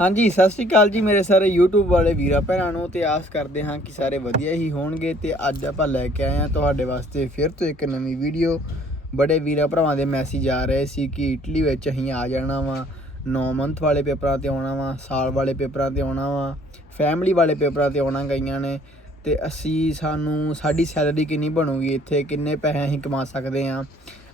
ਹਾਂਜੀ, ਸਤਿ ਸ਼੍ਰੀ ਅਕਾਲ ਜੀ ਮੇਰੇ ਸਾਰੇ YouTube ਵਾਲੇ ਵੀਰਾਂ ਭੈਣਾਂ ਨੂੰ ਤੇ ਆਸ ਕਰਦੇ ਹਾਂ ਕਿ ਸਾਰੇ ਵਧੀਆ ਹੀ ਹੋਣਗੇ ਤੇ ਅੱਜ ਆਪਾਂ ਲੈ ਕੇ ਆਏ ਹਾਂ ਤੁਹਾਡੇ ਵਾਸਤੇ ਫਿਰ ਤੋਂ ਇੱਕ ਨਵੀਂ ਵੀਡੀਓ ਬੜੇ ਵੀਰਾਂ ਭਰਾਵਾਂ ਦੇ ਮੈਸੇਜ ਆ ਰਹੇ ਸੀ ਕਿ ਇਟਲੀ ਵਿੱਚ ਅਸੀਂ ਆ ਜਾਣਾ ਵਾ 9 ਮੰਥ ਵਾਲੇ ਪੇਪਰਾਂ ਤੇ ਆਉਣਾ ਵਾ, ਸਾਲ ਵਾਲੇ ਪੇਪਰਾਂ ਤੇ ਆਉਣਾ ਵਾ ਫੈਮਿਲੀ ਵਾਲੇ ਪੇਪਰਾਂ ਤੇ ਆਉਣਾ ਗਈਆਂ ਨੇ। ਤੇ ਅਸੀਂ ਸਾਨੂੰ, ਸਾਡੀ ਸੈਲਰੀ ਕਿੰਨੀ ਬਣੂਗੀ ਇੱਥੇ? ਕਿੰਨੇ ਪੈਸੇ ਅਸੀਂ ਕਮਾ ਸਕਦੇ ਹਾਂ?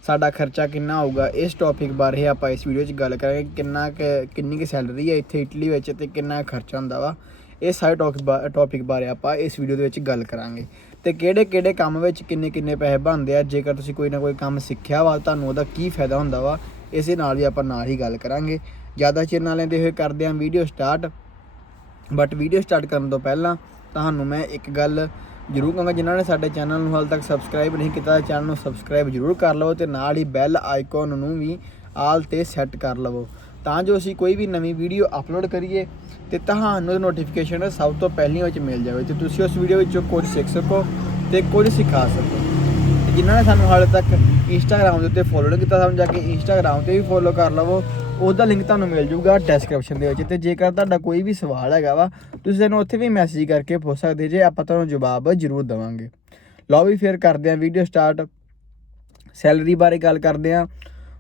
ਸਾਡਾ ਖਰਚਾ ਕਿੰਨਾ ਹੋਊਗਾ? ਇਸ ਟੌਪਿਕ ਬਾਰੇ ਆਪਾਂ ਇਸ ਵੀਡੀਓ 'ਚ ਗੱਲ ਕਰਾਂਗੇ ਕਿੰਨਾ ਕੁ- ਕਿੰਨੀ ਕੁ ਸੈਲਰੀ ਹੈ ਇੱਥੇ ਇਟਲੀ ਵਿੱਚ ਤੇ ਕਿੰਨਾ ਖਰਚਾ ਹੁੰਦਾ ਵਾ। ਇਹ ਸਾਰੇ ਟੌਪਿਕ ਟੌਪਿਕ ਬਾਰੇ ਆਪਾਂ ਇਸ ਵੀਡੀਓ ਦੇ ਵਿੱਚ ਗੱਲ ਕਰਾਂਗੇ। ਤੇ ਕਿਹੜੇ ਕਿਹੜੇ ਕੰਮ ਵਿੱਚ ਕਿੰਨੇ ਕਿੰਨੇ ਪੈਸੇ ਬਣਦੇ ਆ? ਜੇਕਰ ਤੁਸੀਂ ਕੋਈ ਨਾ ਕੋਈ ਕੰਮ ਸਿੱਖਿਆ ਵਾ, ਤੁਹਾਨੂੰ ਉਹਦਾ ਕੀ ਫਾਇਦਾ ਹੁੰਦਾ ਵਾ? ਇਸੇ ਨਾਲ ਵੀ ਆਪਾਂ ਨਾਲ ਹੀ ਗੱਲ ਕਰਾਂਗੇ। ਜ਼ਿਆਦਾ ਚਿਰ ਨਾ ਲੈਂਦੇ ਹੋਏ ਕਰਦੇ ਹਾਂ video start but video start ਕਰਨ ਤੋਂ ਪਹਿਲਾਂ ਤੁਹਾਨੂੰ ਮੈਂ ਇੱਕ ਗੱਲ ਜ਼ਰੂਰ ਕਹਾਂਗਾ, ਜਿਨ੍ਹਾਂ ਨੇ ਸਾਡੇ ਚੈਨਲ ਨੂੰ ਹਾਲ ਤੱਕ ਸਬਸਕ੍ਰਾਈਬ ਨਹੀਂ ਕੀਤਾ ਚੈਨਲ ਨੂੰ ਸਬਸਕ੍ਰਾਈਬ ਜ਼ਰੂਰ ਕਰ ਲਵੋ ਤੇ ਨਾਲ ਹੀ ਬੈਲ ਆਈਕਨ ਨੂੰ ਵੀ ਆਲ ਤੇ ਸੈੱਟ ਕਰ ਲਵੋ। ਤਾਂ ਜੋ ਅਸੀਂ ਕੋਈ ਵੀ ਨਵੀਂ ਵੀਡੀਓ ਅਪਲੋਡ ਕਰੀਏ ਤੇ ਤੁਹਾਨੂੰ ਨੋਟੀਫਿਕੇਸ਼ਨ ਸਭ ਤੋਂ ਪਹਿਲੀ ਵਿੱਚ ਮਿਲ ਜਾਵੇ ਤੇ ਤੁਸੀਂ ਉਸ ਵੀਡੀਓ ਵਿੱਚੋਂ ਕੁਝ ਸਿੱਖ ਸਕੋ ਤੇ ਕੁਝ ਸਿਖਾ ਸਕੋ। ਜਿਨ੍ਹਾਂ ਨੇ ਸਾਨੂੰ ਹਾਲੇ ਤੱਕ ਇੰਸਟਾਗ੍ਰam ਦੇ ਉੱਤੇ ਫੋਲੋ ਨਹੀਂ ਕੀਤਾ ਸਾਨੂੰ ਜਾ ਕੇ ਇੰਸਟਾਗ੍ਰam ਤੇ ਵੀ ਫੋਲੋ ਕਰ ਲਵੋ ਉਹਦਾ ਲਿੰਕ ਤੁਹਾਨੂੰ ਮਿਲ ਜਾਊਗਾ ਡਿਸਕ੍ਰਿਪਸ਼ਨ ਦੇ ਵਿੱਚ ਤੇ ਜੇਕਰ ਤੁਹਾਡਾ ਕੋਈ ਵੀ ਸਵਾਲ ਹੈਗਾ ਵਾ, ਤੁਸੀਂ ਸਾਨੂੰ ਉੱਥੇ ਵੀ ਮੈਸੇਜ ਕਰਕੇ ਪੁੱਛ ਸਕਦੇ ਜੇ, ਆਪਾਂ ਤੁਹਾਨੂੰ ਜਵਾਬ ਜ਼ਰੂਰ ਦੇਵਾਂਗੇ। ਲਓ ਵੀ ਫਿਰ ਕਰਦੇ ਹਾਂ ਵੀਡੀਓ ਸਟਾਰਟ ਸੈਲਰੀ ਬਾਰੇ ਗੱਲ ਕਰਦੇ ਹਾਂ।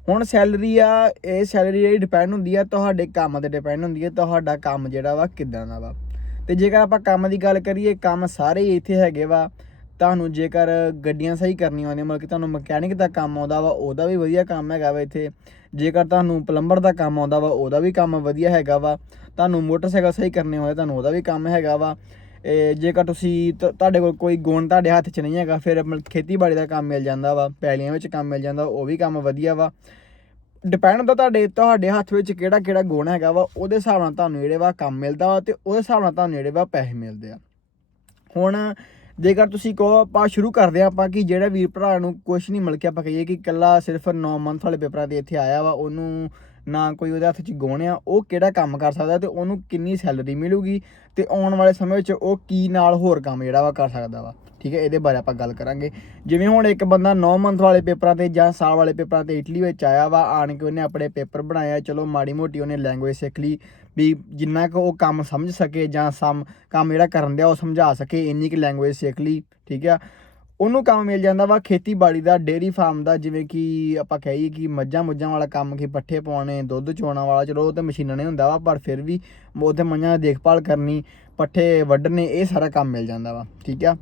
ਹੁਣ ਸੈਲਰੀ ਆ, ਇਹ ਸੈਲਰੀ ਜਿਹੜੀ ਡਿਪੈਂਡ ਹੁੰਦੀ ਆ, ਤੁਹਾਡੇ ਕੰਮ ਤੇ ਡਿਪੈਂਡ ਹੁੰਦੀ ਹੈ ਤੁਹਾਡਾ ਕੰਮ ਜਿਹੜਾ ਵਾ ਕਿਦਾਂ ਦਾ ਵਾ। ਤੇ ਜੇਕਰ ਆਪਾਂ ਕੰਮ ਦੀ ਗੱਲ ਕਰੀਏ, ਕੰਮ ਸਾਰੇ ਹੀ ਇੱਥੇ ਹੈਗੇ ਵਾ। ਤੁਹਾਨੂੰ ਜੇਕਰ ਗੱਡੀਆਂ ਸਹੀ ਕਰਨੀਆਂ ਆਉਂਦੀਆਂ ਮਤਲਬ ਕਿ ਤੁਹਾਨੂੰ ਮਕੈਨਿਕ ਦਾ ਕੰਮ ਆਉਂਦਾ ਵਾ, ਉਹਦਾ ਵੀ ਵਧੀਆ ਕੰਮ ਹੈਗਾ ਵਾ ਇੱਥੇ। ਜੇਕਰ ਤੁਹਾਨੂੰ ਪਲੰਬਰ ਦਾ ਕੰਮ ਆਉਂਦਾ ਵਾ, ਉਹਦਾ ਵੀ ਕੰਮ ਵਧੀਆ ਹੈਗਾ ਵਾ। ਤੁਹਾਨੂੰ ਮੋਟਰਸਾਈਕਲ ਸਹੀ ਕਰਨੇ ਹੋਏ, ਤੁਹਾਨੂੰ ਉਹਦਾ ਵੀ ਕੰਮ ਹੈਗਾ ਵਾ। ਇਹ ਜੇਕਰ ਤੁਸੀਂ ਤ- ਤੁਹਾਡੇ ਕੋਲ ਕੋਈ ਗੁਣ ਤੁਹਾਡੇ ਹੱਥ 'ਚ ਨਹੀਂ ਹੈਗਾ, ਫਿਰ ਮਤਲਬ ਖੇਤੀਬਾੜੀ ਦਾ ਕੰਮ ਮਿਲ ਜਾਂਦਾ ਵਾ, ਪੈਲੀਆਂ ਵਿੱਚ ਕੰਮ ਮਿਲ ਜਾਂਦਾ, ਉਹ ਵੀ ਕੰਮ ਵਧੀਆ ਵਾ। ਡਿਪੈਂਡ ਹੁੰਦਾ ਤੁਹਾਡੇ ਤੁਹਾਡੇ ਹੱਥ ਵਿੱਚ ਕਿਹੜਾ ਕਿਹੜਾ ਗੁਣ ਹੈਗਾ ਵਾ, ਉਹਦੇ ਹਿਸਾਬ ਨਾਲ ਤੁਹਾਨੂੰ ਜਿਹੜੇ ਵਾ ਕੰਮ ਮਿਲਦਾ ਵਾ ਤੇ ਉਹਦੇ ਹਿਸਾਬ ਨਾਲ ਤੁਹਾਨੂੰ ਜਿਹੜੇ ਵਾ ਪੈਸੇ ਮਿਲਦੇ ਆ। ਹੁਣ ਜੇਕਰ ਤੁਸੀਂ ਕਹੋ ਆਪਾਂ ਸ਼ੁਰੂ ਕਰਦੇ ਹਾਂ ਆਪਾਂ ਕਿ ਜਿਹੜਾ ਵੀਰ ਭਰਾ ਨੂੰ ਕੁਝ ਨਹੀਂ ਮਿਲ ਕੇ ਆਪਾਂ ਕਹੀਏ ਕਿ ਇਕੱਲਾ ਸਿਰਫ 9 ਮੰਥ ਵਾਲੇ ਪੇਪਰਾਂ ਤੇ ਇੱਥੇ ਆਇਆ ਵਾ, ਉਹਨੂੰ ਨਾ ਕੋਈ ਉਹਦੇ ਹੱਥ 'ਚ ਗੁਣ ਆ, ਉਹ ਕਿਹੜਾ ਕੰਮ ਕਰ ਸਕਦਾ ਤੇ ਉਹਨੂੰ ਕਿੰਨੀ ਸੈਲਰੀ ਮਿਲੂਗੀ ਤੇ ਆਉਣ ਵਾਲੇ ਸਮੇਂ ਵਿੱਚ ਉਹ ਕੀ ਨਾਲ ਹੋਰ ਕੰਮ ਜਿਹੜਾ ਵਾ ਕਰ ਸਕਦਾ ਵਾ। ਠੀਕ ਹੈ, ਇਹਦੇ ਬਾਰੇ ਆਪਾਂ ਗੱਲ ਕਰਾਂਗੇ। ਜਿਵੇਂ ਹੁਣ ਇੱਕ ਬੰਦਾ 9 ਮੰਥ ਵਾਲੇ ਪੇਪਰਾਂ ਤੇ ਜਾਂ ਸਾਲ ਵਾਲੇ ਪੇਪਰਾਂ ਤੇ ਇਟਲੀ ਵਿੱਚ ਆਇਆ ਵਾ, ਆਣ ਕੇ ਉਹਨੇ ਆਪਣੇ ਪੇਪਰ ਬਣਾਇਆ, ਚਲੋ ਮਾੜੀ ਮੋਟੀ ਉਹਨੇ ਲੈਂਗੁਏਜ ਸਿੱਖ ਲਈ ਵੀ ਜਿੰਨਾ ਕੁ ਉਹ ਕੰਮ ਸਮਝ ਸਕੇ ਜਾਂ ਸਮ, ਕੰਮ ਜਿਹੜਾ ਕਰਨ ਦਿਆ ਉਹ ਸਮਝਾ ਸਕੇ, ਇੰਨੀ ਕੁ ਲੈਂਗੁਏਜ ਸਿੱਖ ਲਈ, ਠੀਕ ਆ। ਉਹਨੂੰ ਕੰਮ ਮਿਲ ਜਾਂਦਾ ਵਾ ਖੇਤੀਬਾੜੀ ਦਾ ਡੇਅਰੀ ਫਾਰਮ ਦਾ, ਜਿਵੇਂ ਕਿ ਆਪਾਂ ਕਹੀਏ ਕਿ ਮੱਝਾਂ ਮੁੱਝਾਂ ਵਾਲਾ ਕੰਮ ਕਿ ਪੱਠੇ ਪਾਉਣੇ, ਦੁੱਧ ਚੋਣਾ ਵਾਲਾ, ਚਲੋ ਉਹ ਤੇ ਮਸ਼ੀਨਾਂ ਨੇ ਹੁੰਦਾ ਵਾ, ਪਰ ਫਿਰ ਵੀ ਉਹਦੇ ਮੱਝਾਂ ਦੀ ਦੇਖਭਾਲ ਕਰਨੀ, ਪੱਠੇ ਵੱਢਣੇ, ਇਹ ਸਾਰਾ ਕੰਮ ਮਿਲ ਜਾਂਦਾ ਵਾ, ਠੀਕ ਆ।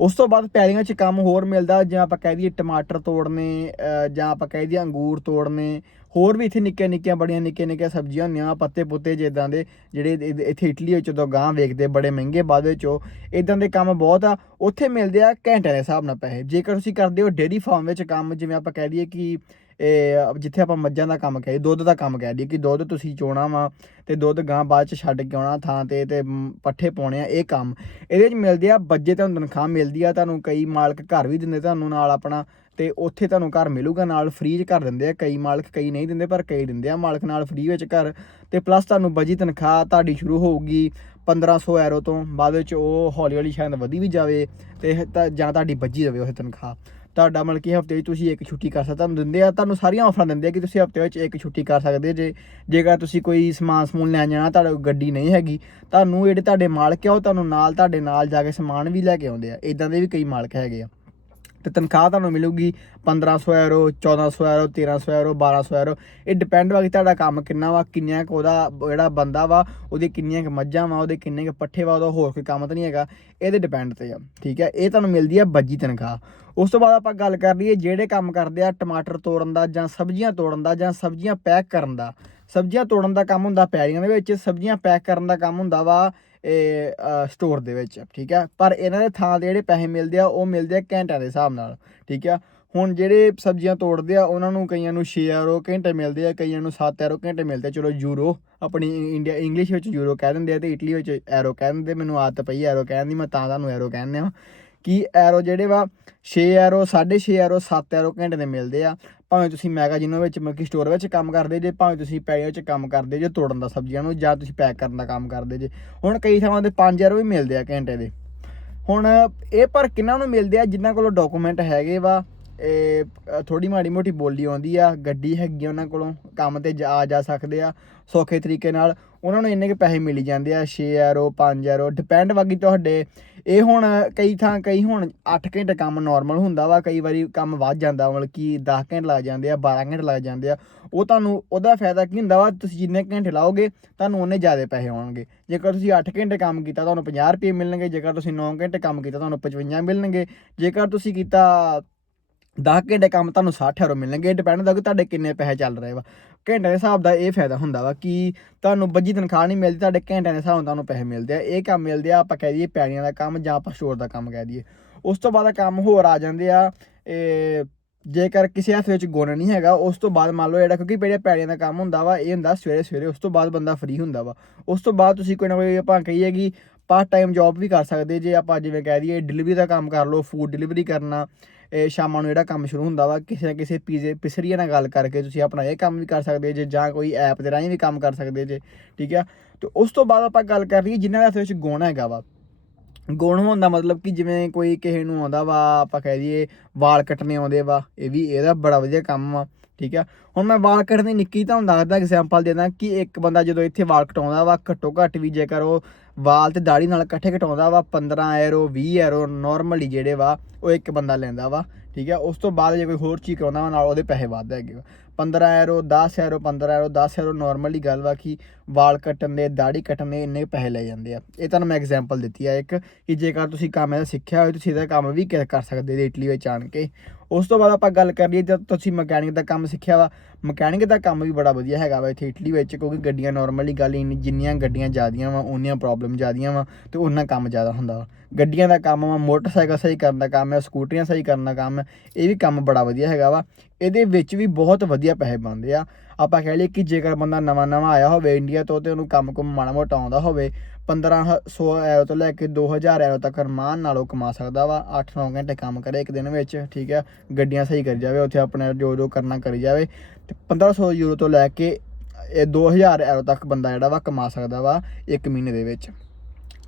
ਉਸ ਤੋਂ ਬਾਅਦ ਪੈਲੀਆਂ 'ਚ ਕੰਮ ਹੋਰ ਮਿਲਦਾ, ਜਿਵੇਂ ਆਪਾਂ ਕਹਿ ਦਈਏ ਟਮਾਟਰ ਤੋੜਨੇ ਜਾਂ ਆਪਾਂ ਕਹਿ ਦਈਏ ਅੰਗੂਰ ਤੋੜਨੇ, ਹੋਰ ਵੀ ਇੱਥੇ ਨਿੱਕੀਆਂ ਨਿੱਕੀਆਂ ਬੜੀਆਂ ਨਿੱਕੀਆਂ ਨਿੱਕੀਆਂ ਸਬਜ਼ੀਆਂ ਹੁੰਦੀਆਂ ਪੱਤੇ ਪੁੱਤੇ ਜਿੱਦਾਂ ਦੇ, ਜਿਹੜੇ ਇੱਥੇ ਇਟਲੀ ਵਿੱਚ ਤੋਂ ਗਾਂ ਵੇਖਦੇ ਬੜੇ ਮਹਿੰਗੇ ਬਾਅਦ ਵਿੱਚ ਉਹ, ਇਦਾਂ ਦੇ ਕੰਮ ਬਹੁਤ ਆ, ਉੱਥੇ ਮਿਲਦੇ ਆ ਘੰਟਿਆਂ ਦੇ ਹਿਸਾਬ ਨਾਲ ਪੈਸੇ, ਜੇਕਰ ਤੁਸੀਂ ਕਰਦੇ ਹੋ ਡੇਅਰੀ ਫਾਰਮ ਵਿੱਚ ਕੰਮ, ਜਿਵੇਂ ਆਪਾਂ ਕਹਿ ਦਈਏ ਕਿ ਇਹ ਜਿੱਥੇ ਆਪਾਂ ਮੱਝਾਂ ਦਾ ਕੰਮ ਕਹੇ, ਦੁੱਧ ਦਾ ਕੰਮ ਕਹਿ ਦਈਏ ਕਿ ਦੁੱਧ ਤੁਸੀਂ ਚੋਣਾ ਵਾ ਤੇ ਦੁੱਧ ਗਾਂ ਬਾਅਦ ਚ ਛੱਡ ਕੇ ਆਉਣਾ ਥਾਂ ਤੇ ਤੇ ਪੱਠੇ ਪਾਉਣੇ ਆ, ਇਹ ਕੰਮ। ਇਹਦੇ ਵਿੱਚ ਮਿਲਦੇ ਆ ਬੱਜੇ ਤੁਹਾਨੂੰ ਤਨਖਾਹ ਮਿਲਦੀ ਆ, ਤੁਹਾਨੂੰ ਕਈ ਮਾਲਕ ਘਰ ਵੀ ਦਿੰਦੇ ਤੁਹਾਨੂੰ ਨਾਲ ਆਪਣਾ ਤੇ ਉੱਥੇ ਤੁਹਾਨੂੰ ਘਰ ਮਿਲੂਗਾ, ਨਾਲ ਫ੍ਰੀ ਚ ਘਰ ਦਿੰਦੇ ਆ, ਕਈ ਮਾਲਕ ਕਈ ਨਹੀਂ ਦਿੰਦੇ ਪਰ ਕਈ ਦਿੰਦੇ ਆ ਮਾਲਕ ਨਾਲ ਫ੍ਰੀ ਵਿੱਚ ਘਰ। ਤੇ ਪਲੱਸ ਤੁਹਾਨੂੰ ਬਜੀ ਤਨਖਾਹ ਤੁਹਾਡੀ ਸ਼ੁਰੂ ਹੋਊਗੀ 1500 ਐਰੋ ਤੋਂ, ਬਾਅਦ ਵਿੱਚ ਉਹ ਹੌਲੀ ਹੌਲੀ ਸ਼ਾਇਦ ਵਧੀ ਵੀ ਜਾਵੇ ਤੇ ਜਾਂ ਤੁਹਾਡੀ ਬੱਜੀ ਰਵੇ ਉਹ ਤਨਖਾਹ। ਤੁਹਾਡਾ ਮਤਲਬ ਕਿ ਹਫ਼ਤੇ ਵਿੱਚ ਤੁਸੀਂ ਇੱਕ ਛੁੱਟੀ ਕਰ ਸਕਦੇ ਤੁਹਾਨੂੰ ਦਿੰਦੇ ਆ, ਤੁਹਾਨੂੰ ਸਾਰੀਆਂ ਆਫਰਾਂ ਦਿੰਦੇ ਆ ਕਿ ਤੁਸੀਂ ਹਫ਼ਤੇ ਵਿੱਚ ਇੱਕ ਛੁੱਟੀ ਕਰ ਸਕਦੇ ਜੇ, ਜੇਕਰ ਤੁਸੀਂ ਕੋਈ ਸਮਾਨ ਸਮੂਨ ਲੈਣ ਜਾਣਾ, ਤੁਹਾਡੇ ਕੋਲ ਗੱਡੀ ਨਹੀਂ ਹੈਗੀ, ਤੁਹਾਨੂੰ ਜਿਹੜੇ ਤੁਹਾਡੇ ਮਾਲਕ ਆ, ਉਹ ਤੁਹਾਨੂੰ ਨਾਲ, ਤੁਹਾਡੇ ਨਾਲ ਜਾ ਕੇ ਸਮਾਨ ਵੀ ਲੈ ਕੇ ਆਉਂਦੇ ਆ ਇਦਾਂ ਦੇ ਵੀ ਕਈ ਮਾਲਕ ਹੈਗੇ ਆ। ਤੇ ਤਨਖਾਹ ਤੁਹਾਨੂੰ ਮਿਲੂਗੀ 1500 ਯੂਰੋ 1400 ਯੂਰੋ 1300 ਯੂਰੋ 1200 ਯੂਰੋ ਇਹ ਡਿਪੈਂਡ ਵਾ ਕਿ ਤੁਹਾਡਾ ਕੰਮ ਕਿੰਨਾ ਵਾ, ਕਿੰਨਿਆਂ ਕੁ ਉਹਦਾ ਜਿਹੜਾ ਬੰਦਾ ਵਾ, ਉਹਦੇ ਕਿੰਨੀਆਂ ਕੁ ਮੱਝਾਂ ਵਾ, ਉਹਦੇ ਕਿੰਨੇ ਕੁ ਪੱਠੇ ਵਾ, ਉਹਦਾ ਹੋਰ ਕੋਈ ਕੰਮ ਤਾਂ ਨਹੀਂ ਹੈਗਾ। ਇਹਦੇ ਡਿਪੈਂਡ ਤੇ ਆ, ਠੀਕ ਹੈ? ਇਹ ਤੁਹਾਨੂੰ ਮਿਲਦੀ ਆ ਬੱਜੀ ਤਨਖਾਹ। ਉਸ ਤੋਂ ਬਾਅਦ ਆਪਾਂ ਗੱਲ ਕਰ ਲਈਏ ਜਿਹੜੇ ਕੰਮ ਕਰਦੇ ਆ, ਟਮਾਟਰ ਤੋੜਨ ਦਾ ਜਾਂ ਸਬਜ਼ੀਆਂ ਤੋੜਨ ਦਾ ਜਾਂ ਸਬਜ਼ੀਆਂ ਪੈਕ ਕਰਨ ਦਾ। ਸਬਜ਼ੀਆਂ ਤੋੜਨ ਦਾ ਕੰਮ ਹੁੰਦਾ ਪੈਲੀਆਂ ਦੇ ਵਿੱਚ, ਸਬਜ਼ੀਆਂ ਪੈਕ ਕਰਨ ਦਾ ਕੰਮ ਹੁੰਦਾ ਵਾ ਸਟੋਰ ਦੇ ਵਿੱਚ, ਠੀਕ ਹੈ ਪਰ ਇਹਨਾਂ ਦੇ ਥਾਂ ਦੇ ਜਿਹੜੇ ਪੈਸੇ ਮਿਲਦੇ ਆ, ਉਹ ਮਿਲਦੇ ਆ ਘੰਟਿਆਂ ਦੇ ਹਿਸਾਬ ਨਾਲ, ਠੀਕ ਆ? ਹੁਣ ਜਿਹੜੇ ਸਬਜ਼ੀਆਂ ਤੋੜਦੇ ਆ, ਉਹਨਾਂ ਨੂੰ ਕਈਆਂ ਨੂੰ 6 ਯੂਰੋ ਘੰਟੇ ਮਿਲਦੇ ਆ, ਕਈਆਂ ਨੂੰ 7 ਯੂਰੋ ਘੰਟੇ ਮਿਲਦੇ ਆ। ਚਲੋ ਯੂਰੋ, ਆਪਣੀ ਇੰਡੀਆ, ਇੰਗਲਿਸ਼ ਵਿੱਚ ਯੂਰੋ ਕਹਿ ਦਿੰਦੇ ਆ ਤੇ ਇਟਲੀ ਵਿੱਚ ਐਰੋ ਕਹਿ ਦਿੰਦੇ ਮੈਨੂੰ ਆਦਤ ਪਈ ਐਰੋ ਕਹਿਣ ਦੀ, ਮੈਂ ਤਾਂ ਤੁਹਾਨੂੰ ਐਰੋ ਕਹਿੰਦੇ ਆ ਕਿ ਐਰੋ ਜਿਹੜੇ ਵਾ 6 ਐਰੋ 6.5 ਐਰੋ 7 ਐਰੋ ਘੰਟੇ ਦੇ ਮਿਲਦੇ ਆ। ਭਾਵੇਂ ਤੁਸੀਂ ਮੈਗਾਜ਼ੀਨੋ ਵਿੱਚ ਮਲਕੀ ਸਟੋਰ ਵਿੱਚ ਕੰਮ ਕਰਦੇ ਜੇ, ਭਾਵੇਂ ਤੁਸੀਂ ਪੈੜੀਆਂ ਵਿੱਚ ਕੰਮ ਕਰਦੇ ਜੇ, ਤੋੜਨ ਦਾ ਸਬਜ਼ੀਆਂ ਨੂੰ, ਜਾਂ ਤੁਸੀਂ ਪੈਕ ਕਰਨ ਦਾ ਕੰਮ ਕਰਦੇ ਜੇ। ਹੁਣ ਕਈ ਥਾਵਾਂ ਤੇ 5 ਐਰੋ ਵੀ ਮਿਲਦੇ ਆ ਘੰਟੇ ਦੇ। ਹੁਣ ਇਹ ਪਰ ਕਿਹਨਾਂ ਨੂੰ ਮਿਲਦੇ ਆ, ਜਿਨ੍ਹਾਂ ਕੋਲ ਡਾਕੂਮੈਂਟ ਹੈਗੇ ਵਾ, ਇਹ ਥੋੜੀ ਮਾੜੀ ਮੋਟੀ ਬੋਲੀ ਆਉਂਦੀ ਆ, ਗੱਡੀ ਹੈਗੀ ਆ ਉਹਨਾਂ ਕੋਲੋਂ, ਕੰਮ ਤੇ ਜਾ- ਆ ਜਾ ਸਕਦੇ ਆ, ਸੌਖੇ ਤਰੀਕੇ ਨਾਲ, ਉਹਨਾਂ ਨੂੰ ਇੰਨੇ ਕੁ ਪੈਸੇ ਮਿਲੀ ਜਾਂਦੇ ਆ 6 ਐਰੋ 5 ਐਰੋ ਡਿਪੈਂਡ ਬਾਕੀ ਤੁਹਾਡੇ ਇਹ ਹੁਣ ਕਈ ਥਾਂ, ਕਈ ਹੁਣ 8 ਘੰਟੇ ਕੰਮ ਨਾਰਮਲ ਹੁੰਦਾ ਵਾ, ਕਈ ਵਾਰੀ ਕੰਮ ਵੱਧ ਜਾਂਦਾ ਮਤਲਬ ਕਿ 10 ਘੰਟੇ ਲੱਗ ਜਾਂਦੇ ਆ 12 ਘੰਟੇ ਲੱਗ ਜਾਂਦੇ ਆ। ਉਹ ਤੁਹਾਨੂੰ, ਉਹਦਾ ਫਾਇਦਾ ਕੀ ਹੁੰਦਾ ਵਾ, ਤੁਸੀਂ ਜਿੰਨੇ ਘੰਟੇ ਲਾਓਗੇ, ਤੁਹਾਨੂੰ ਉਹਨੇ ਜ਼ਿਆਦਾ ਪੈਸੇ ਆਉਣਗੇ। ਜੇਕਰ ਤੁਸੀਂ 8 ਘੰਟੇ ਕੰਮ ਕੀਤਾ, ਤੁਹਾਨੂੰ 50 ਰੁਪਏ ਮਿਲਣਗੇ, ਜੇਕਰ ਤੁਸੀਂ 9 ਘੰਟੇ ਕੰਮ ਕੀਤਾ, ਤੁਹਾਨੂੰ 55 ਮਿਲਣਗੇ। ਜੇਕਰ ਤੁਸੀਂ ਕੀਤਾ 10 ਘੰਟੇ ਕੰਮ, ਤੁਹਾਨੂੰ 60 ਯੂਰੋ ਮਿਲਣਗੇ। ਡਿਪੈਂਡ ਹੁੰਦਾ ਕਿ ਤੁਹਾਡੇ ਕਿੰਨੇ ਪੈਸੇ ਚੱਲ ਰਹੇ ਵਾ। ਘੰਟਿਆਂ ਦੇ ਹਿਸਾਬ ਦਾ ਇਹ ਫਾਇਦਾ ਹੁੰਦਾ ਵਾ ਕਿ ਤੁਹਾਨੂੰ ਵੱਜੀ ਤਨਖਾਹ ਨਹੀਂ ਮਿਲਦੀ, ਤੁਹਾਡੇ ਘੰਟਿਆਂ ਦੇ ਹਿਸਾਬ ਨਾਲ ਤੁਹਾਨੂੰ ਪੈਸੇ ਮਿਲਦੇ ਆ। ਇਹ ਕੰਮ ਮਿਲਦੇ ਆ, ਆਪਾਂ ਕਹਿ ਦਈਏ ਪੈੜੀਆਂ ਦਾ ਕੰਮ ਜਾਂ ਆਪਾਂ ਸਟੋਰ ਦਾ ਕੰਮ ਕਹਿ ਦਈਏ। ਉਸ ਤੋਂ ਬਾਅਦ ਕੰਮ ਹੋਰ ਆ ਜਾਂਦੇ ਆ, ਇਹ ਜੇਕਰ ਕਿਸੇ ਹੱਥ ਵਿੱਚ ਗੁਣ ਨਹੀਂ ਹੈਗਾ, ਉਸ ਤੋਂ ਬਾਅਦ ਮੰਨ ਲਓ ਜਿਹੜਾ ਕਿਉਂਕਿ ਪਹਿਲੇ ਪੈੜੀਆਂ ਦਾ ਕੰਮ ਹੁੰਦਾ ਵਾ, ਇਹ ਹੁੰਦਾ ਸਵੇਰੇ ਸਵੇਰੇ, ਉਸ ਤੋਂ ਬਾਅਦ ਬੰਦਾ ਫ੍ਰੀ ਹੁੰਦਾ ਵਾ। ਉਸ ਤੋਂ ਬਾਅਦ ਤੁਸੀਂ ਕੋਈ ਨਾ ਕੋਈ ਆਪਾਂ ਕਹੀਏ ਕਿ ਪਾਰਟ ਟਾਈਮ ਜੌਬ ਵੀ ਕਰ ਸਕਦੇ ਜੇ ਆਪਾਂ ਜਿਵੇਂ ਕਹਿ ਦਈਏ ਡਿਲੀਵਰੀ ਦਾ ਕੰਮ ਕਰ ਲਓ ਫੂਡ ਡਿਲੀਵਰੀ ਕਰਨਾ ਸ਼ਾਮਾਂ ਨੂੰ ਜਿਹੜਾ ਕੰਮ ਸ਼ੁਰੂ ਹੁੰਦਾ ਵਾ, ਕਿਸੇ ਨਾ ਕਿਸੇ ਪੀਜ਼ੇ, ਪਿਸਰੀਏ ਨਾਲ ਗੱਲ ਕਰਕੇ ਤੁਸੀਂ ਆਪਣਾ ਇਹ ਕੰਮ ਵੀ ਕਰ ਸਕਦੇ ਜੇ, ਜਾਂ ਕੋਈ ਐਪ ਦੇ ਰਾਹੀਂ ਵੀ ਕੰਮ ਕਰ ਸਕਦੇ ਜੇ, ਠੀਕ ਆ? ਤੇ ਉਸ ਤੋਂ ਬਾਅਦ ਆਪਾਂ ਗੱਲ ਕਰ ਲਈਏ ਜਿਨ੍ਹਾਂ ਦੇ ਹੱਥ ਵਿੱਚ ਗੁਣ ਹੈਗਾ ਵਾ। ਗੁਣ ਹੋਣ ਦਾ ਮਤਲਬ ਕਿ ਜਿਵੇਂ ਕੋਈ ਕਿਸੇ ਨੂੰ ਆਉਂਦਾ ਵਾ, ਆਪਾਂ ਕਹਿ ਦਈਏ ਵਾਲ ਕੱਟਣੇ ਆਉਂਦੇ ਵਾ, ਇਹ ਵੀ ਇਹਦਾ ਬੜਾ ਵਧੀਆ ਕੰਮ ਵਾ। ਠੀਕ ਆ? ਹੁਣ ਮੈਂ ਵਾਲ ਕੱਟਣ ਦੀ ਨਿੱਕੀ ਤੁਹਾਨੂੰ ਦੱਸਦਾ ਐਗਜ਼ਾਮਪਲ ਦੇਦਾ ਕਿ ਇੱਕ ਬੰਦਾ ਜਦੋਂ ਇੱਥੇ ਵਾਲ ਕਟਾਉਂਦਾ ਵਾ, ਘੱਟੋ ਘੱਟ ਵੀ ਜੇਕਰ ਉਹ ਵਾਲ ਤੇ ਦਾੜੀ ਨਾਲ ਇਕੱਠੇ ਕਟਾਉਂਦਾ ਵਾ 15 ਐਰੋ 20 ਐਰੋ ਨਾਰਮਲੀ ਜਿਹੜੇ ਵਾ, ਉਹ ਇੱਕ ਬੰਦਾ ਲੈਂਦਾ ਵਾ, ਠੀਕ ਆ? ਉਸ ਤੋਂ ਬਾਅਦ ਜੇ ਕੋਈ ਹੋਰ ਚੀਜ਼ ਕਰਾਉਂਦਾ ਵਾ, ਨਾਲ ਉਹਦੇ ਪੈਸੇ ਵੱਧ ਹੈਗੇ ਵਾ। 15 arrow 10 arrow 15 arrow 10 arrow normally ਗੱਲ ਵਾ ਕਿ ਵਾਲ ਕੱਟਣ ਦੇ ਦਾੜੀ ਕੱਟਣ ਦੇ ਇੰਨੇ ਪੈਸੇ ਲੈ ਜਾਂਦੇ ਆ। ਇਹ ਤੁਹਾਨੂੰ ਮੈਂ ਐਗਜ਼ਾਮਪਲ ਦਿੱਤੀ ਆ ਇੱਕ ਕਿ ਜੇਕਰ ਤੁਸੀਂ ਕੰਮ ਇਹਦਾ ਸਿੱਖਿਆ ਹੋਵੇ ਤੁਸੀਂ ਇਹਦਾ ਕੰਮ ਵੀ ਕਰ ਸਕਦੇ ਜੇ ਇਟਲੀ ਵਿੱਚ ਆਣ ਕੇ। ਉਸ ਤੋਂ ਬਾਅਦ ਆਪਾਂ ਗੱਲ ਕਰੀਏ ਜਦ ਤੁਸੀਂ ਮਕੈਨਿਕ ਦਾ ਕੰਮ ਸਿੱਖਿਆ ਵਾ, ਮਕੈਨਿਕ ਦਾ ਕੰਮ ਵੀ ਬੜਾ ਵਧੀਆ ਹੈਗਾ ਵਾ ਇੱਥੇ ਇਟਲੀ ਵਿੱਚ, ਕਿਉਂਕਿ ਗੱਡੀਆਂ ਨਾਰਮਲੀ ਗੱਲ ਹੀ ਜਿੰਨੀਆਂ ਗੱਡੀਆਂ ਜ਼ਿਆਦੀਆਂ ਵਾ ਉਨੀਆਂ ਪ੍ਰੋਬਲਮ ਜ਼ਿਆਦੀਆਂ ਵਾ ਤੇ ਉਹਨਾਂ ਕੰਮ ਜ਼ਿਆਦਾ ਹੁੰਦਾ ਵਾ। ਗੱਡੀਆਂ ਦਾ ਕੰਮ ਵਾ, ਮੋਟਰਸਾਈਕਲ ਸਹੀ ਕਰਨ ਦਾ ਕੰਮ ਹੈ, ਸਕੂਟਰੀਆਂ ਸਹੀ ਕਰਨ ਦਾ ਕੰਮ ਹੈ, ਇਹ ਵੀ ਕੰਮ ਬੜਾ ਵਧੀਆ ਹੈਗਾ ਵਾ। ਇਹਦੇ ਵਿੱਚ ਵੀ ਬਹੁਤ ਵਧੀਆ ਪੈਸੇ ਬਣਦੇ ਆ। ਆਪਾਂ ਕਹਿ ਲਈਏ ਕਿ ਜੇਕਰ ਬੰਦਾ ਨਵਾਂ ਨਵਾਂ ਆਇਆ ਹੋਵੇ ਇੰਡੀਆ ਤੋਂ ਤੇ ਉਹਨੂੰ ਕੰਮ ਕੁਮ ਮਾੜਾ ਮੋਟਾ ਆਉਂਦਾ ਹੋਵੇ 1500 ਐਰੋ ਤੋਂ ਲੈ ਕੇ 2000 ਐਰੋ ਤੱਕ ਰਮਾਨ ਨਾਲੋਂ ਕਮਾ ਸਕਦਾ ਵਾ। 8-9 ਘੰਟੇ ਕੰਮ ਕਰੇ ਇੱਕ ਦਿਨ ਵਿੱਚ, ਠੀਕ ਹੈ ਗੱਡੀਆਂ ਸਹੀ ਕਰੀ ਜਾਵੇ, ਉੱਥੇ ਆਪਣੇ ਜੋ ਜੋ ਕਰਨਾ ਕਰੀ ਜਾਵੇ। ਤੇ 1500 ਯੂਰੋ ਤੋਂ ਲੈ ਕੇ ਇਹ 2000 ਐਰੋ ਤੱਕ ਬੰਦਾ ਜਿਹੜਾ ਵਾ ਕਮਾ ਸਕਦਾ ਵਾ ਇੱਕ ਮਹੀਨੇ ਦੇ ਵਿੱਚ।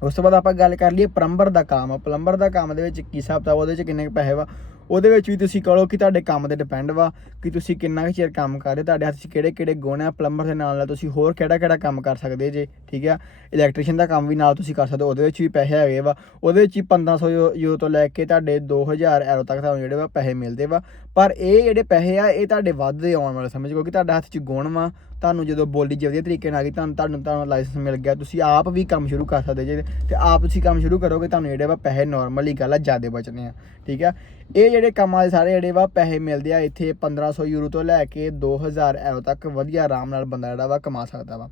ਉਸ ਤੋਂ ਬਾਅਦ ਆਪਾਂ ਗੱਲ ਕਰ ਲਈਏ ਪਲੰਬਰ ਦਾ ਕੰਮ। ਪਲੰਬਰ ਦਾ ਕੰਮ ਦੇ ਵਿੱਚ ਕੀ ਹਿਸਾਬ ਤਾ ਉਹਦੇ ਵਿੱਚ ਕਿੰਨੇ ਕੁ ਪੈਸੇ ਵਾ? ਉਹਦੇ ਵਿੱਚ ਵੀ ਤੁਸੀਂ ਕਹੋ ਕਿ ਤੁਹਾਡੇ ਕੰਮ ਤੇ ਡਿਪੈਂਡ ਵਾ, ਕਿ ਤੁਸੀਂ ਕਿੰਨਾ ਕੁ ਚਿਰ ਕੰਮ ਕਰ ਰਹੇ ਤੁਹਾਡੇ ਹੱਥ 'ਚ ਕਿਹੜੇ ਕਿਹੜੇ ਗੁਣ ਆ ਪਲੰਬਰ ਦੇ ਨਾਲ ਨਾਲ ਤੁਸੀਂ ਹੋਰ ਕਿਹੜਾ ਕਿਹੜਾ ਕੰਮ ਕਰ ਸਕਦੇ ਜੇ, ਠੀਕ ਆ? ਇਲੈਕਟ੍ਰੀਸ਼ੀਅਨ ਦਾ ਕੰਮ ਵੀ ਨਾਲ ਤੁਸੀਂ ਕਰ ਸਕਦੇ ਹੋ, ਉਹਦੇ ਵਿੱਚ ਵੀ ਪੈਸੇ ਹੈਗੇ ਵਾ, ਉਹਦੇ ਵਿੱਚ ਹੀ 1500 ਯੂ- ਯੂਰੋ ਤੋਂ ਲੈ ਕੇ ਤੁਹਾਡੇ 2000 ਐਰੋ ਤੱਕ ਤੁਹਾਨੂੰ ਜਿਹੜੇ ਵਾ ਪੈਸੇ ਮਿਲਦੇ ਵਾ, ਪਰ ਇਹ ਜਿਹੜੇ ਪੈਸੇ ਆ, ਇਹ ਤੁਹਾਡੇ ਵੱਧਦੇ ਆਉਣ ਵਾਲੇ ਸਮੇਂ 'ਚ, ਕਿਉਂਕਿ ਤੁਹਾਡੇ ਹੱਥ 'ਚ ਗੁਣ ਵਾ, ਤੁਹਾਨੂੰ ਜਦੋਂ ਬੋਲੀ ਜੇ ਵਧੀਆ ਤਰੀਕੇ ਨਾਲ ਆ ਗਈ, ਤੁਹਾਨੂੰ ਤੁਹਾਨੂੰ ਤੁਹਾਨੂੰ ਲਾਇਸੈਂਸ ਮਿਲ ਗਿਆ, ਤੁਸੀਂ ਆਪ ਵੀ ਕੰਮ ਸ਼ੁਰੂ ਕਰ ਸਕਦੇ ਜੇ, ਤੇ ਆਪ ਤੁਸੀਂ ਕੰਮ ਸ਼ੁਰੂ ਕਰੋਗੇ, ਤੁਹਾਨੂੰ ਜਿਹੜੇ ਵਾ ਪੈਸੇ ਨਾਰਮਲੀ ਗੱਲ ਆ, ਜ਼ਿਆਦਾ ਬਚਣੇ ਆ, ਠੀਕ ਆ? ਇਹ ਜਿਹੜੇ ਕੰਮਾਂ ਦੇ ਸਾਰੇ ਜਿਹੜੇ ਵਾ ਪੈਸੇ ਮਿਲਦੇ ਆ, ਇੱਥੇ 1500 ਯੂਰੋ ਤੋਂ ਲੈ ਕੇ 2000 ਐਰੋ ਤੱਕ ਵਧੀਆ ਆਰਾਮ ਨਾਲ ਬੰਦਾ ਜਿਹੜਾ ਵਾ ਕਮਾ ਸਕਦਾ ਵਾ।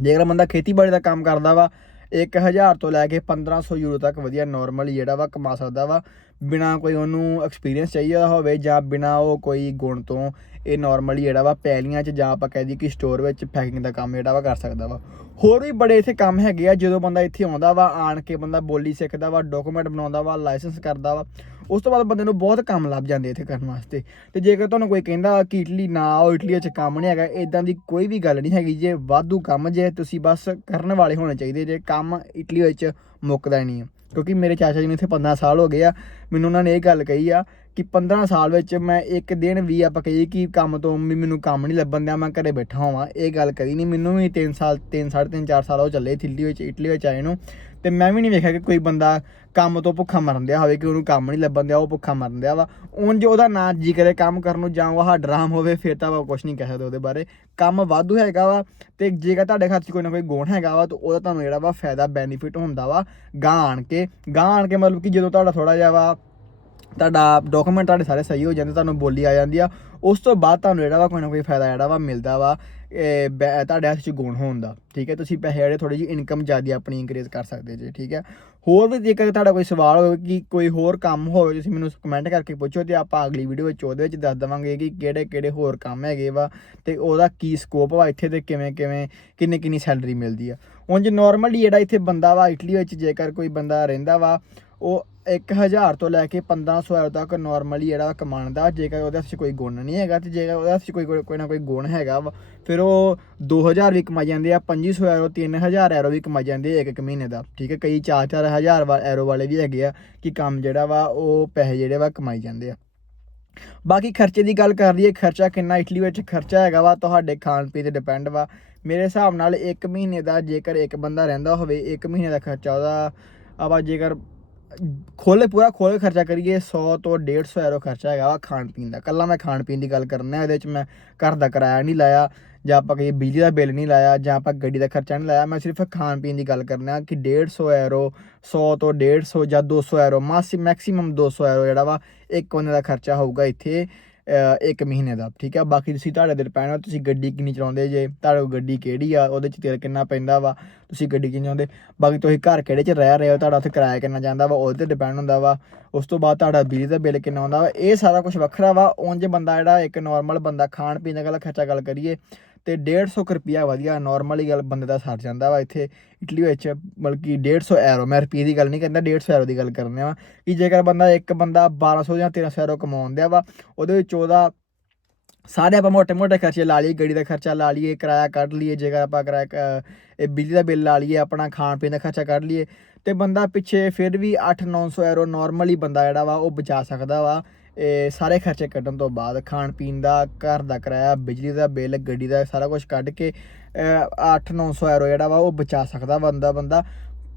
ਜੇਕਰ ਬੰਦਾ ਖੇਤੀਬਾੜੀ ਦਾ ਕੰਮ ਕਰਦਾ ਵਾ 1000 ਤੋਂ ਲੈ ਕੇ 1500 ਯੂਰੋ ਤੱਕ ਵਧੀਆ ਨਾਰਮਲੀ ਜਿਹੜਾ ਵਾ ਕਮਾ ਸਕਦਾ ਵਾ। ਬਿਨਾ ਕੋਈ ਉਹਨੂੰ ਐਕਸਪੀਰੀਅੰਸ ਚਾਹੀਦਾ ਹੋਵੇ ਜਾਂ ਬਿਨਾ ਉਹ ਕੋਈ ਗੁਣ ਤੋਂ ਇਹ ਨਾਰਮਲੀ ਜਿਹੜਾ ਵਾ ਪੈਲੀਆਂ 'ਚ ਜਾਂ ਆਪਾਂ ਕਹਿ ਦਈਏ ਕਿ ਸਟੋਰ ਵਿੱਚ ਪੈਕਿੰਗ ਦਾ ਕੰਮ ਜਿਹੜਾ ਵਾ ਕਰ ਸਕਦਾ ਵਾ। ਹੋਰ ਵੀ ਬੜੇ ਇੱਥੇ ਕੰਮ ਹੈਗੇ ਆ, ਜਦੋਂ ਬੰਦਾ ਇੱਥੇ ਆਉਂਦਾ ਵਾ, ਆਣ ਕੇ ਬੰਦਾ ਬੋਲੀ ਸਿੱਖਦਾ ਵਾ ਡਾਕੂਮੈਂਟ ਬਣਾਉਂਦਾ ਵਾ ਲਾਇਸੈਂਸ ਕਰਦਾ ਵਾ। ਉਸ ਤੋਂ ਬਾਅਦ ਬੰਦੇ ਨੂੰ ਬਹੁਤ ਕੰਮ ਲੱਭ ਜਾਂਦੇ ਇੱਥੇ ਕਰਨ ਵਾਸਤੇ। ਤੇ ਜੇਕਰ ਤੁਹਾਨੂੰ ਕੋਈ ਕਹਿੰਦਾ ਕਿ ਇਟਲੀ ਨਾ ਆਓ, ਇਟਲੀ 'ਚ ਕੰਮ ਨਹੀਂ ਹੈਗਾ ਇਦਾਂ ਦੀ ਕੋਈ ਵੀ ਗੱਲ ਨਹੀਂ ਹੈਗੀ, ਜੇ ਵਾਧੂ ਕੰਮ ਜੇ, ਤੁਸੀਂ ਬਸ ਕਰਨ ਵਾਲੇ ਹੋਣੇ ਚਾਹੀਦੇ, ਜੇ ਕੰਮ ਇਟਲੀ ਵਿੱਚ ਮੁੱਕਦਾ ਨਹੀਂ ਹੈ। ਕਿਉਂਕਿ ਮੇਰੇ ਚਾਚਾ ਜੀ ਨੂੰ ਇੱਥੇ 15 ਸਾਲ ਹੋ ਗਏ ਆ, ਮੈਨੂੰ ਉਹਨਾਂ ਨੇ ਇਹ ਗੱਲ ਕਹੀ ਆ ਕਿ 15 ਸਾਲ ਵਿੱਚ ਮੈਂ ਇੱਕ ਦਿਨ ਵੀ ਆਪਾਂ ਕਹੀਏ ਕਿ ਕੰਮ ਤੋਂ ਵੀ ਮੈਨੂੰ ਕੰਮ ਨਹੀਂ ਲੱਭਣ ਦਿਆ, ਮੈਂ ਘਰੇ ਬੈਠਾ ਹੋਵਾਂ। ਇਹ ਗੱਲ ਕਰੀ ਨਹੀਂ, ਮੈਨੂੰ ਵੀ 3 ਸਾਲ 3 3.5 4 ਸਾਲ ਹੋ ਚੱਲੇ ਇਟਲੀ ਵਿੱਚ ਇਟਲੀ ਵਿੱਚ ਆਏ ਨੂੰ। ਤੇ ਮੈਂ ਵੀ ਨਹੀਂ ਵੇਖਿਆ ਕਿ ਕੋਈ ਬੰਦਾ ਕੰਮ ਤੋਂ ਭੁੱਖਾ ਮਰਨ ਦਿਆ ਹੋਵੇ, ਕਿ ਉਹਨੂੰ ਕੰਮ ਨਹੀਂ ਲੱਭਣ ਦਿਆ, ਉਹ ਭੁੱਖਾ ਮਰਨ ਦਿਆ ਵਾ। ਉਂਝ ਉਹਦਾ ਨਾਂ ਜੀ ਕਰੇ ਕੰਮ ਕਰਨ ਨੂੰ, ਜਾਂ ਉਹ ਡਰਾਮ ਹੋਵੇ, ਫਿਰ ਤਾਂ ਉਹ ਕੁਝ ਨਹੀਂ ਕਹਿ ਸਕਦੇ ਉਹਦੇ ਬਾਰੇ। ਕੰਮ ਵਾਧੂ ਹੈਗਾ ਵਾ, ਤੇ ਜੇਕਰ ਤੁਹਾਡੇ ਹੱਥ 'ਚ ਕੋਈ ਨਾ ਕੋਈ ਗੁਣ ਹੈਗਾ ਵਾ, ਤਾਂ ਉਹਦਾ ਤੁਹਾਨੂੰ ਜਿਹੜਾ ਵਾ ਫਾਇਦਾ ਬੈਨੀਫਿਟ ਹੁੰਦਾ ਵਾ ਗਾਂ ਆਣ ਕੇ। ਗਾਂ ਆਣ ਕੇ ਮਤਲਬ ਕਿ ਜਦੋਂ ਤੁਹਾਡਾ ਥੋੜਾ ਜਿਹਾ ਵਾ, ਤੁਹਾਡਾ ਡਾਕੂਮੈਂਟ ਤੁਹਾਡੇ ਸਾਰੇ ਸਹੀ ਹੋ ਜਾਂਦੇ, ਤੁਹਾਨੂੰ ਬੋਲੀ ਆ ਜਾਂਦੀ ਆ ਉਸ ਤੋਂ ਬਾਅਦ ਤੁਹਾਨੂੰ ਜਿਹੜਾ ਵਾ ਕੋਈ ਨਾ ਕੋਈ ਫਾਇਦਾ ਜਿਹੜਾ ਵਾ ਮਿਲਦਾ ਵਾ ਬੈ- ਤੁਹਾਡੇ ਹੱਥ 'ਚ ਗੁਣ ਹੋਣ ਦਾ, ਠੀਕ ਹੈ? ਤੁਸੀਂ ਪੈਸੇ ਜਿਹੜੇ ਥੋੜੀ ਜਿਹੀ ਇਨਕਮ ਜ਼ਿਆਦਾ ਆਪਣੀ ਇਨਕਰੀਜ਼ ਕਰ ਸਕਦੇ ਜੇ, ਠੀਕ ਹੈ? ਹੋਰ ਵੀ ਜੇਕਰ ਤੁਹਾਡਾ ਕੋਈ ਸਵਾਲ ਹੋਵੇ ਕਿ ਕੋਈ ਹੋਰ ਕੰਮ ਹੋਵੇ, ਤੁਸੀਂ ਮੈਨੂੰ ਕਮੈਂਟ ਕਰਕੇ ਪੁੱਛੋ ਤੇ ਆਪਾਂ ਅਗਲੀ ਵੀਡੀਓ ਵਿੱਚ ਉਹਦੇ ਵਿੱਚ ਦੱਸ ਦਵਾਂਗੇ ਕਿ ਕਿਹੜੇ ਕਿਹੜੇ ਹੋਰ ਕੰਮ ਹੈਗੇ ਵਾ ਤੇ ਉਹਦਾ ਕੀ ਸਕੋਪ ਵਾ ਇੱਥੇ ਤੇ ਕਿਵੇਂ ਕਿਵੇਂ, ਕਿੰਨੇ, ਕਿੰਨੀ ਸੈਲਰੀ ਮਿਲਦੀ ਆ। ਉਂਝ ਨਾਰਮਲੀ ਜਿਹੜਾ ਇੱਥੇ ਬੰਦਾ ਵਾ ਇਟਲੀ ਵਿੱਚ ਜੇਕਰ ਕੋਈ ਬੰਦਾ ਰਹਿੰਦਾ ਵਾ, ਉਹ 1000 ਤੋਂ ਲੈ ਕੇ 1500 ਐਰੋ ਤੱਕ ਨਾਰਮਲੀ ਜਿਹੜਾ ਵਾ ਕਮਾਉਂਦਾ, ਜੇਕਰ ਉਹਦੇ ਹੱਥ ਕੋਈ ਗੁਣ ਨਹੀਂ ਹੈਗਾ ਤੇ ਜੇਕਰ ਉਹਦੇ ਹੱਥ 'ਚ ਕੋਈ ਕੋਈ ਨਾ ਕੋਈ ਗੁਣ ਹੈਗਾ ਵਾ, ਫਿਰ ਉਹ 2000 ਵੀ ਕਮਾ ਜਾਂਦੇ ਆ 2500 ਐਰੋ 3000 ਐਰੋ ਵੀ ਕਮਾ ਜਾਂਦੇ ਆ ਇੱਕ ਇੱਕ ਮਹੀਨੇ ਦਾ। ਠੀਕ ਹੈ, ਕਈ 4-4000 ਵਾ ਐਰੋ ਵਾਲੇ ਵੀ ਹੈਗੇ ਆ ਕਿ ਕੰਮ ਜਿਹੜਾ ਵਾ ਉਹ ਪੈਸੇ ਜਿਹੜੇ ਵਾ ਕਮਾਈ ਜਾਂਦੇ ਆ। ਬਾਕੀ ਖਰਚੇ ਦੀ ਗੱਲ ਕਰ ਲਈਏ, ਖਰਚਾ ਕਿੰਨਾ, ਇਟਲੀ ਵਿੱਚ ਖਰਚਾ ਹੈਗਾ ਵਾ, ਤੁਹਾਡੇ ਖਾਣ ਪੀਣ ਤੇ ਡਿਪੈਂਡ ਵਾ। ਮੇਰੇ ਹਿਸਾਬ ਨਾਲ 1 ਮਹੀਨੇ ਦਾ ਜੇਕਰ ਇੱਕ ਬੰਦਾ ਰਹਿੰਦਾ ਹੋਵੇ 1 ਮਹੀਨੇ ਦਾ ਖਰਚਾ ਉਹਦਾ, ਆਪਾਂ ਜੇਕਰ ਖੋਲੇ ਪੂਰਾ ਖੋਲੇ ਖਰਚਾ ਕਰੀਏ 100 ਤੋਂ 150 ਯੂਰੋ ਖਰਚਾ ਹੈਗਾ ਵਾ ਖਾਣ ਪੀਣ ਦਾ। ਕੱਲਾ ਮੈਂ ਖਾਣ ਪੀਣ ਦੀ ਗੱਲ ਕਰਨਾ ਇਹਦੇ ਵਿੱਚ ਮੈਂ ਘਰ ਦਾ ਕਿਰਾਇਆ ਨਹੀਂ ਲਾਇਆ, ਜਾਂ ਆਪਾਂ ਕਹੀਏ ਬਿਜਲੀ ਦਾ ਬਿੱਲ ਨਹੀਂ ਲਾਇਆ, ਜਾਂ ਆਪਾਂ ਗੱਡੀ ਦਾ ਖਰਚਾ ਨਹੀਂ ਲਾਇਆ, ਮੈਂ ਸਿਰਫ ਖਾਣ ਪੀਣ ਦੀ ਗੱਲ ਕਰਨਾ ਕਿ 150 ਯੂਰੋ 100 ਤੋਂ 150 ਜਾਂ 200 ਯੂਰੋ ਮਾਸੀ ਮੈਕਸਿਮਮ 200 ਯੂਰੋ ਜਿਹੜਾ ਵਾ, ਇੱਕ ਬੰਦੇ ਦਾ ਖਰਚਾ ਹੋਊਗਾ ਇੱਥੇ। ਇੱਕ ਮਹੀਨੇ ਦਾ, ਠੀਕ ਆ? ਬਾਕੀ ਤੁਸੀਂ ਤੁਹਾਡੇ ਤੇ ਡਿਪੈਂਡ ਆ ਤੁਸੀਂ ਗੱਡੀ ਕਿੰਨੀ ਚਲਾਉਂਦੇ ਜੇ, ਤੁਹਾਡੇ ਕੋਲ ਗੱਡੀ ਕਿਹੜੀ ਆ, ਉਹਦੇ ਚ ਤੇਲ ਕਿੰਨਾ ਪੈਂਦਾ ਵਾ, ਤੁਸੀਂ ਗੱਡੀ ਕਿੰਨੀ ਚਲਾਉਂਦੇ? ਬਾਕੀ ਤੁਸੀਂ ਘਰ ਕਿਹੜੇ ਚ ਰਹਿ ਰਹੇ ਹੋ, ਤੁਹਾਡਾ ਉੱਥੇ ਕਿਰਾਇਆ ਕਿੰਨਾ ਜਾਂਦਾ ਵਾ, ਉਹਦੇ ਤੇ ਡਿਪੈਂਡ ਹੁੰਦਾ ਵਾ। ਉਸ ਤੋਂ ਬਾਅਦ ਤੁਹਾਡਾ ਬਿਜਲੀ ਦਾ ਬਿੱਲ ਕਿੰਨਾ ਆਉਂਦਾ ਵਾ, ਇਹ ਸਾਰਾ ਕੁਝ ਵੱਖਰਾ ਵਾ, ਉਂਝ ਬੰਦਾ ਜਿਹੜਾ ਇੱਕ ਨਾਰਮਲ ਬੰਦਾ ਖਾਣ ਪੀਣ ਦਾ ਗੱਲ ਖਰਚਾ ਗੱਲ ਕਰੀਏ ਤੇ 150 ਰੁਪਿਆ ਵਧੀਆ ਨਾਰਮਲੀ ਗੱਲ ਬੰਦੇ ਦਾ ਸਰ ਜਾਂਦਾ ਵਾ ਇੱਥੇ। ਇਟਲੀ ਵਿੱਚ ਬਲਕਿ 150 ਐਰੋ ਮੈਂ ਰੁਪਏ ਦੀ ਗੱਲ ਨਹੀਂ ਕਹਿੰਦਾ 150 ਐਰੋ ਦੀ ਗੱਲ ਕਰਨੇ ਆ। ਕਿ ਜੇਕਰ ਬੰਦਾ ਇੱਕ ਬੰਦਾ 1200 ਜਾਂ 1300 ਐਰੋ ਕਮਾਉਂਦਾ ਵਾ, ਉਹਦੇ ਵਿੱਚ ਉਹਦਾ ਸਾਰੇ ਆਪਾਂ ਮੋਟੇ ਮੋਟੇ ਖਰਚੇ ਲਾ ਲਈਏ ਗੱਡੀ ਦਾ ਖਰਚਾ ਲਾ ਲਈਏ, ਕਿਰਾਇਆ ਕੱਢ ਲਈਏ, ਜੇਕਰ ਆਪਾਂ ਕਿਰਾਇਆ ਇਹ ਬਿਜਲੀ ਦਾ ਬਿੱਲ ਲਾ ਲਈਏ, ਆਪਣਾ ਖਾਣ ਪੀਣ ਦਾ ਖਰਚਾ ਕੱਢ ਲਈਏ, ਤੇ ਬੰਦਾ ਪਿੱਛੇ ਫਿਰ ਵੀ 8-900 ਐਰੋ ਨਾਰਮਲੀ ਬੰਦਾ ਜਿਹੜਾ ਵਾ, ਉਹ ਬਚਾ ਸਕਦਾ ਵਾ। ਇਹ ਸਾਰੇ ਖਰਚੇ ਕੱਢਣ ਤੋਂ ਬਾਅਦ ਖਾਣ ਪੀਣ ਦਾ, ਘਰ ਦਾ ਕਿਰਾਇਆ, ਬਿਜਲੀ ਦਾ ਬਿੱਲ, ਗੱਡੀ ਦਾ ਸਾਰਾ ਕੁਝ ਕੱਢ ਕੇ 8-900 ਐਰੋ ਜਿਹੜਾ ਵਾ ਉਹ ਬਚਾ ਸਕਦਾ ਬੰਦਾ ਬੰਦਾ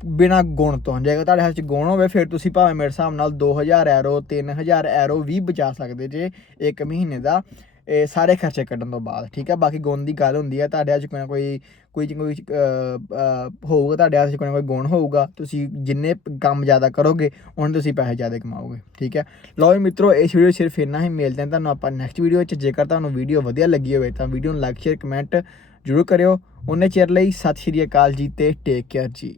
ਬਿਨਾ ਗੁਣ ਤੋਂ। ਜੇਕਰ ਤੁਹਾਡੇ ਹੱਥ 'ਚ ਗੁਣ ਹੋਵੇ, ਫਿਰ ਤੁਸੀਂ ਭਾਵੇਂ ਮੇਰੇ ਹਿਸਾਬ ਨਾਲ 2000 ਐਰੋ 3000 ਐਰੋ ਵੀ ਬਚਾ ਸਕਦੇ ਜੇ ਇੱਕ ਮਹੀਨੇ ਦਾ। ਇਹ ਸਾਰੇ ਖਰਚੇ ਕੱਢਣ ਤੋਂ ਬਾਅਦ, ਠੀਕ ਹੈ ਬਾਕੀ ਗੁਣ ਦੀ ਗੱਲ ਹੁੰਦੀ ਹੈ ਤੁਹਾਡੇ ਅੱਜ ਕੋਈ ਨਾ ਕੋਈ ਕੋਈ ਕੋਈ ਹੋਊਗਾ, ਤੁਹਾਡੇ ਹੱਥ 'ਚ ਕੋਈ ਨਾ ਕੋਈ ਗੁਣ ਹੋਊਗਾ, ਤੁਸੀਂ ਜਿੰਨੇ ਕੰਮ ਜ਼ਿਆਦਾ ਕਰੋਗੇ ਉਹਨਾਂ ਤੁਸੀਂ ਪੈਸੇ ਜ਼ਿਆਦਾ ਕਮਾਓਗੇ, ਠੀਕ ਹੈ ਲਓ ਜੀ ਮਿੱਤਰੋ, ਇਸ ਵੀਡੀਓ ਸਿਰਫ ਇੰਨਾ ਹੀ, ਮਿਲਦੇ ਹਾਂ ਤੁਹਾਨੂੰ ਆਪਾਂ ਨੈਕਸਟ ਵੀਡੀਓ 'ਚ, ਜੇਕਰ ਤੁਹਾਨੂੰ ਵੀਡੀਓ ਵਧੀਆ ਲੱਗੀ ਹੋਵੇ, ਤਾਂ ਵੀਡੀਓ ਨੂੰ ਲਾਈਕ ਸ਼ੇਅਰ ਕਮੈਂਟ ਜ਼ਰੂਰ ਕਰਿਓ। ਉਹਨੇ ਚਿਰ ਲਈ, ਸਤਿ ਸ਼੍ਰੀ ਅਕਾਲ ਜੀ ਤੇ ਟੇਕ ਕੇਅਰ ਜੀ।